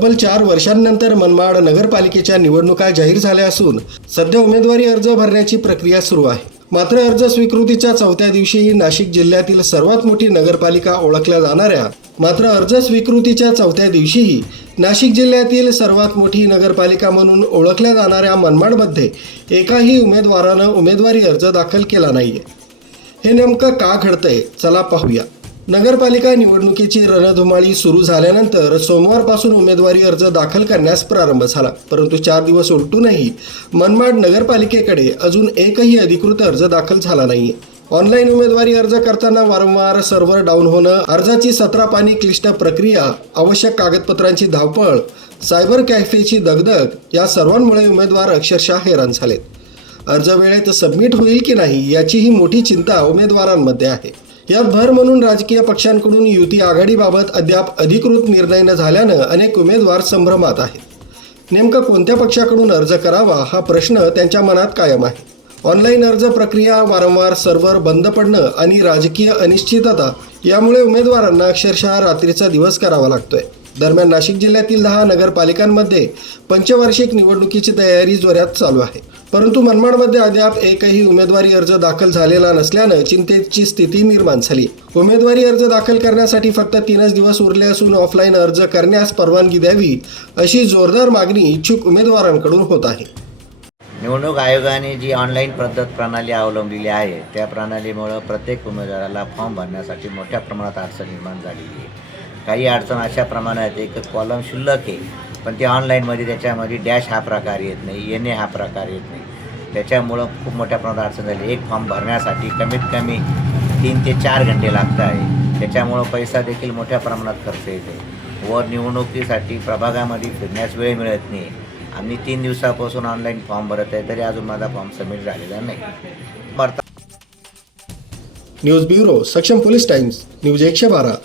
तब्बल 4 वर्षांनंतर मनमाड नगरपालिकेच्या निवडणुका जाहीर झाल्या असून सध्या उमेदवारी अर्ज भरण्याची प्रक्रिया सुरू आहे। मात्र अर्ज स्वीकृतीच्या चौथ्या दिवशीही नाशिक जिल्ह्यातील सर्वात मोठी नगरपालिका ओळखल्या जाणाऱ्या नाशिक जिल्ह्यातील सर्वात मोठी नगरपालिका म्हणून ओळखल्या जाणाऱ्या मनमाडमध्ये एकाही उमेदवारानं उमेदवारी अर्ज दाखल केला नाहीये। हे नेमकं का घडतंय चला पाहूया। नगरपालिका निवडणुकीची रणधुमाळी सुरू झाल्यानंतर सोमवारपासून उमेदवारी अर्ज दाखल करण्यास प्रारंभ झाला, परंतु 4 दिवस उलटूनही मनमाड नगरपालिकेकडे अजून एकही अधिकृत अर्ज दाखल झाला नाहीये। ऑनलाईन उमेदवारी अर्ज करताना वारंवार सर्व्हर डाऊन होणं, अर्जाची 17 पानी क्लिष्ट प्रक्रिया, आवश्यक कागदपत्रांची धावपळ, सायबर कॅफेची दगदग या सर्वांमुळे उमेदवार अक्षरशः हैराण झालेत। अर्ज वेळेत सबमिट होईल की नाही याचीही मोठी चिंता उमेदवारांमध्ये आहे। यात भर म्हणून राजकीय पक्षांकडून युती आघाडीबाबत अद्याप अधिकृत निर्णय न झाल्यानं अनेक उमेदवार संभ्रमात आहेत। नेमकं कोणत्या पक्षाकडून अर्ज करावा हा प्रश्न त्यांच्या मनात कायम आहे। ऑनलाईन अर्ज प्रक्रिया, वारंवार सर्व्हर बंद पडणं आणि राजकीय अनिश्चितता यामुळे उमेदवारांना अक्षरशः रात्रीचा दिवस करावा लागतोय। दरम्यान नाशिक जिल्ह्यातील 10 नगरपालिकांमध्ये पंचवार्षिक निवडणुकीची तयारी जोरात चालू आहे, परंतु मनमाडमध्ये अद्याप एकही उमेदवारी अर्ज दाखल झालेला नसल्यानं चिंतेची स्थिती निर्माण झाली। उमेदवारी अर्ज दाखल करण्यासाठी फक्त 3 दिवस उरले असून ऑफलाईन अर्ज करण्यास परवानगी द्यावी अशी जोरदार मागणी इच्छुक उमेदवारांकडून होत आहे। निवडणूक आयोगाने जी ऑनलाईन प्रणाली अवलंबलेली आहे त्या प्रणालीमुळे प्रत्येक उमेदवाराला फॉर्म भरण्यासाठी मोठ्या प्रमाणात अडचण निर्माण झालेली आहे। काही अडचण अशा प्रमाणात आहे की कॉलम शिल्लक आहे, पण ते ऑनलाईनमध्ये त्याच्यामध्ये डॅश हा प्रकार येत नाही, एन ए हा प्रकार येत नाही। त्याच्यामुळं खूप मोठ्या प्रमाणात अडचण झाली। एक फॉर्म भरण्यासाठी कमीत कमी 3 ते 4 घंटे लागत आहे। त्याच्यामुळं पैसा देखील मोठ्या प्रमाणात खर्च येतो व निवडणुकीसाठी प्रभागामध्ये फिरण्यास वेळ मिळत नाही। आम्ही 3 दिवसापासून ऑनलाईन फॉर्म भरत आहे, तरी अजून माझा फॉर्म सबमिट झालेला नाही। न्यूज ब्युरो, सक्षम पोलीस टाइम्स, न्यूज 112।